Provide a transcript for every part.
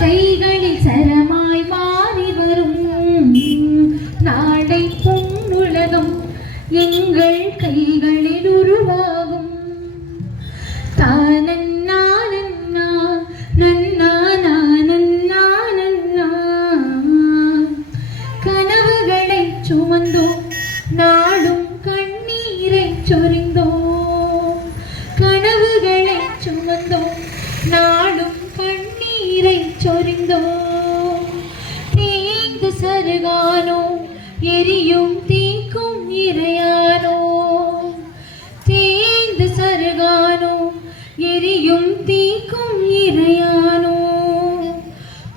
கைகளில் சரமாய் மாறி வரும் நாளை பொன்னுலகம் எங்கள் கைகளில் உருவாகும். தானன்னா நன்னா நன்னா நன்னா நன்னா கனவுகளை சுமந்தோம் நாளும் கண்ணீரை சொரிந்தோம். கனவுகளை சுமந்தோம் நாளும் கண்ணீரை சொரிந்தோம். தீங்கு சருகானோ எரியும் தீக்கும் இரையானோ. தீங்கு சருகானோ எரியும் தீக்கும் இரையானோ.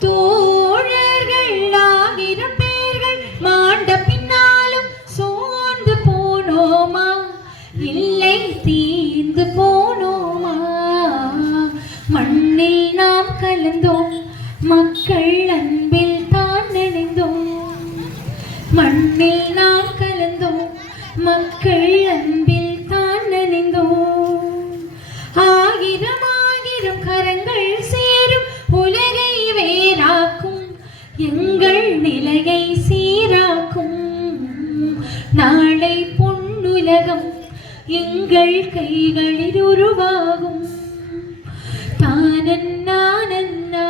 தோழர்கள் 1000 பேர்கள் மாண்ட பின்னாலும் சோர்ந்து போனோமா? இல்லை தீர்ந்து போனோமா? மண்ணில் நாம் கலந்தோம் மக்கள் அன்பில் தான் நினைந்தோம். மண்ணில் நாம் கலந்தோம் மக்கள் அன்பில் தான் நினைந்தோம். 1000 கரங்கள் சேரும் உலகை வேறாக்கும் எங்கள் நிலையை சீராக்கும். நாளை பொன்னுலகம் எங்கள் கைகளில் உருவாகும். தானன்னா நன்னா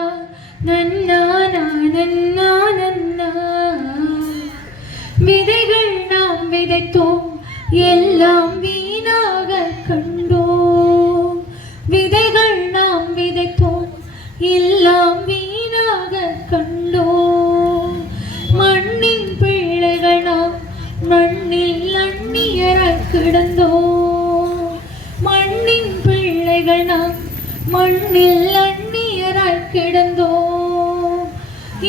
நன்னா நன்னா நன்னா விதைகள் நாம் விதைத்தோம் எல்லாம் வீணாக கண்டோம். விதைகள் நாம் விதைத்தோம் எல்லாம் வீணாக கண்டோம். மண்ணின் பிள்ளைகள் நாம் மண்ணில் அந்நியராய் கிடந்தோம். மண்ணின் பிள்ளைகள் நாம் மண்ணில் அந்நியராய் கிடந்தோம்.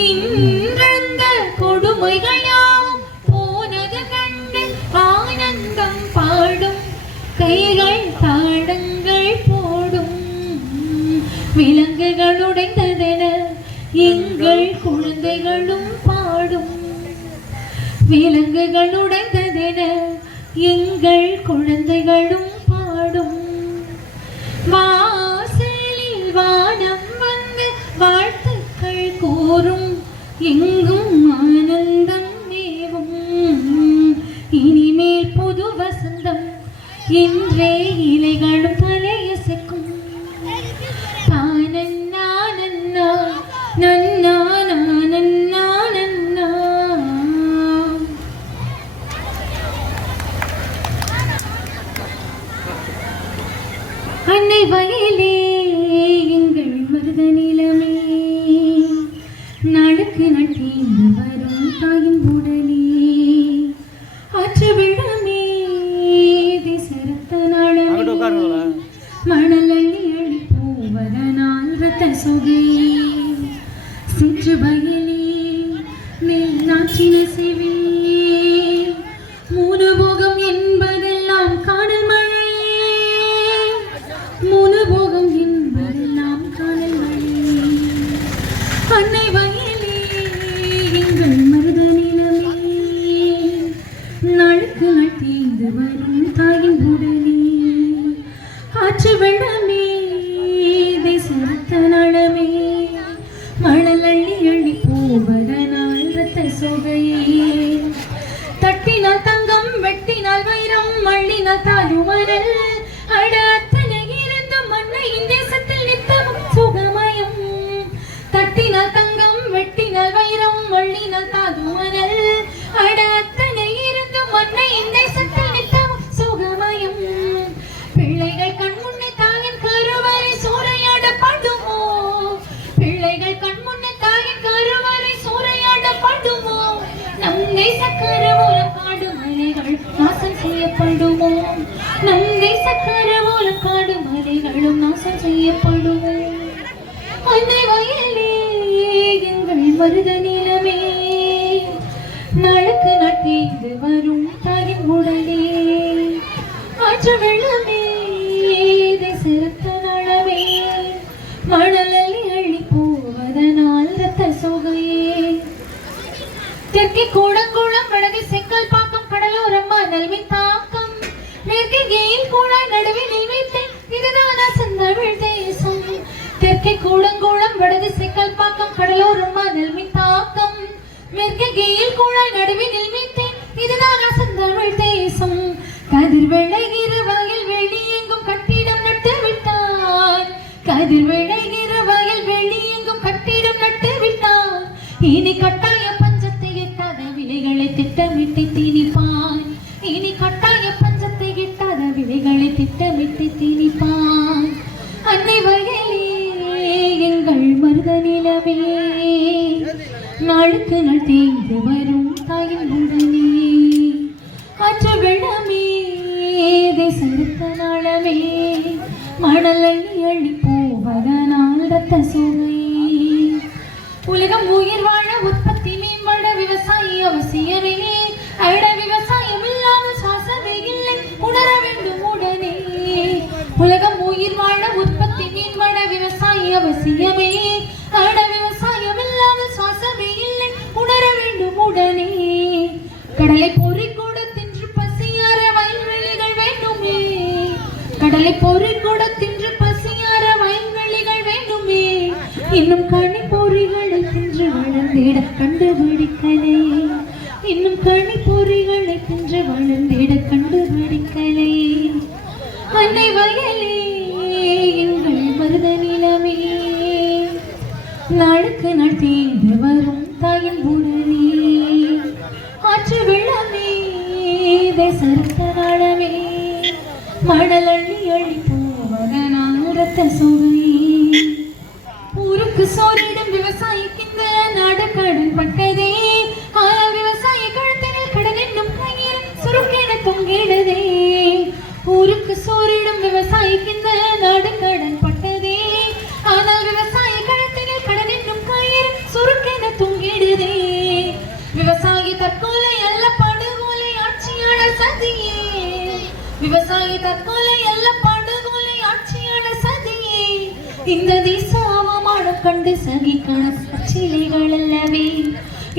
இன்றந்த கொடுமைகள் யாவும் போனது கண்டு ஆனந்தம் பாடும் கைகள் தாளங்கள் போடும். விலங்குகள் உடைந்ததென எங்கள் குழந்தைகளும் பாடும். விலங்குகள் உடைந்ததென எங்கள் குழந்தைகளும் பாடும். வாசலில் வானம் வந்து வாழ்த்துக்கள் கூறும் எங்கும் ஆனந்தம் மேவும். இனிமேல் புது வசந்தம் என்றே இலைகளும் தலையசைக்கும். தானன்னா நன்னா நன்னா நன்னா நன்னா அன்னை வயலே எங்கள் மருத நிலமே. நாளுக்கு நாள் தீர்ந்து வரும் தாயின் உடலே. ஆற்று வெள்ளமே திசரத்த நாளமே. மணல் அள்ளி அள்ளி போவதனால் ரத்த சொகே. சிற்று வயலே நெல் நாற்றின செவே. மூணு போகம் என்பதெல்லாம் காணல் மழை. மூணு போகம் என்பதெல்லாம் காணல் மழை. அன்னை வயலே எங்கள் மருத நிலமே. நாளுக்கு நாள் தீர்ந்து வரும் தாயின் உடலே. ஆற்று வெள்ளமே தேசரத்த நலமே. மணல் அள்ளி அள்ளி போவதனால் ரத்த சொகையே. தட்டினால் தங்கம் வெட்டினால் வைரம் மண்ணினால் தாழுமரல். அட அத்தனை இருந்தும் மண்ணையின் தேசத்தில் நித்தமும் சுகமயம். தட்டினால் தங்கம் வெட்டினால் வைரம் மண்ணினால் தாழுமரல். அட அத்தனை இருந்தும் மண்ணையின் தேசத்தில் நித்தமும் சுகமயம். பிள்ளைகள் கண் முன்னே தாயின் கருவறை சூறையாடப்படுமோ? பிள்ளைகள் கண் முன்னே தாயின் கருவறை சூறையாடப்படுமோ? நம் தேசக்கர மூலம் காடு மலைகள் நாசம் செய்யப்படுமோ? நம் தேசக்கர மூலம் காடு மலைகளும் நாசம் செய்யப்படுமோ? அன்னை வயலே எங்கள் மருத நிலமே. நாளுக்கு நாள் தீர்ந்து வரும் தாயின் உடலே. ஆற்று வெள்ளமே தேசரத்த நலமே. மணல் அள்ளி அள்ளி போவதனால் தெற்கே கூடங்குளம் வடகே செங்கல் பாக்கம் கடலோரம் மணல்வின் தாக்கம் மேற்கே கெயில் கூடாய் நடுவில் வைத்தேன் இதுதான் செந்தமிழ் தேசம். தெற்கே கூடங்குளம் வடகே செங்கல் பாக்கம் கடலோரம் மணல்வின் தாக்கம் மேற்கே கெயில் கூடாய் நடுவில் வைத்தேன் இதுதான் செந்தமிழ் தேசம். கதிர் விளைகிற வயல் வெளி எங்கும் கட்டிடம் நட்டு விட்டார். கதிர் விளைகிற வயல் வெளி எங்கும் கட்டிடம் நட்டு விட்டார். இனி கட்டாய பஞ்சத்தை எட்டாத விலைகளை திட்டமிட்டு திணிப்பான். இனி கட்டாய பஞ்சத்தை எட்டாத விலைகளை திட்டமிட்டு திணிப்பான். அன்னை வயலே எங்கள் மருத நிலவே நாளுக்கு நாள் தேய்ந்து வரும் தாயின் உடனே ஆற்று வெள்ளமே தேசத்த நாளமே மணல் அள்ளி அள்ளி போவதனால் ரத்த சுவை. உலகம் உயிர் வாழ உற்பத்தி மேம்பட விவசாயி அவசியமே. அட விவசாயம் இல்லாமல் சுவாசமே இல்லை உணர வேண்டும் உடனே. உலகம் உயிர் வாழ உற்பத்தி மேம்பட விவசாயி அவசியமே. அட விவசாயம் இல்லாமல் சுவாசமே இல்லை உணர வேண்டும் உடனே. கடலை பொறி கூட தின்று பசியார வயல்வெளிகள் வேண்டுமே. கடலை பொறி கூட தின்று பசியார வயல்வெளிகள் வேண்டுமே. இன்னும் கனி பொறிகளை தின்று வளர்ந்திட கண்டுபிடிக்கலே. இன்னும் கனி பொறிகளை தின்று வளர்ந்திட கண்டுபிடிக்கலே. அன்னை வயலே எங்கள் மருத நிலமே நாளுக்கு நாள் தேய்ந்து வரும் தாயின் உடனே ஆற்று வெள்ளமே தேசத்த நாளமே மணல் அள்ளி அள்ளி போவதனால் ரத்த சுவை. ஊருக்கு சோறிடும் விவசாயிக்கு இந்த நாடு கடன் பட்டதே. ஆனால் விவசாய கழுத்தினில் கடன் என்னும் கையில் சுருக்கென தொங்கிடுதே. ஊருக்கு சோறிடும் விவசாயிக்கு இந்த நாடு கடன் பட்டதே. ஆனால் விவசாய கழுத்தினில் கடன் என்னும் கையில் சுருக்கென தொங்கிடுதே. விவசாயி தற்கொலை அல்ல படுகொலை ஆட்சியாளர் சதியே. விவசாயி தற்கொலை அல்ல படுகொலை ஆட்சியாளர் சதியே. இந்த தேச அவமானம் கண்டு சகிக்கணும் கற்சிலைகள் அல்லவே.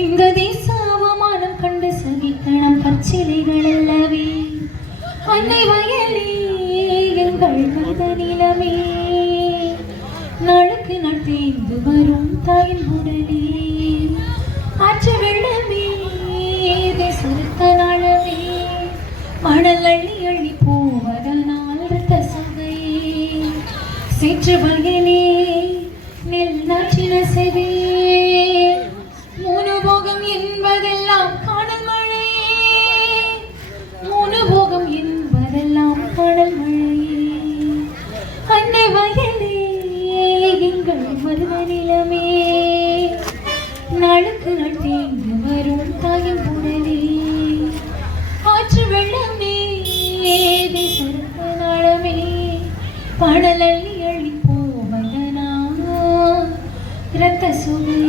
இந்த தேச அவமானம் கண்டு சகிக்கணும் கற்சிலைகள் அல்லவே. அன்னை வயலே எங்கள் மருத நிலமே நாளுக்கு நாள் தேய்ந்து வரும் தாயின் உடனே ஆற்று வெள்ளமே தேசத்த நாளமே மணல் அள்ளி அள்ளி போவதனால் ரத்த சுவையே. சேற்று வயலே நெல் நாற்றின செவே மூணு போகம் என்பதெல்லாம் காணல் மழையே. மூணு போகம் என்பதெல்லாம் காணல் மழையே. அன்னை வயலே எங்கள் மருத நிலமே நாளுக்கு நாள் தேய்ந்து வரும் தாயின் உடனே ஆற்று வெள்ளமே தேசத்த நாளமே மணல் அள்ளி அள்ளி போவதனால் இரத்த சுவை.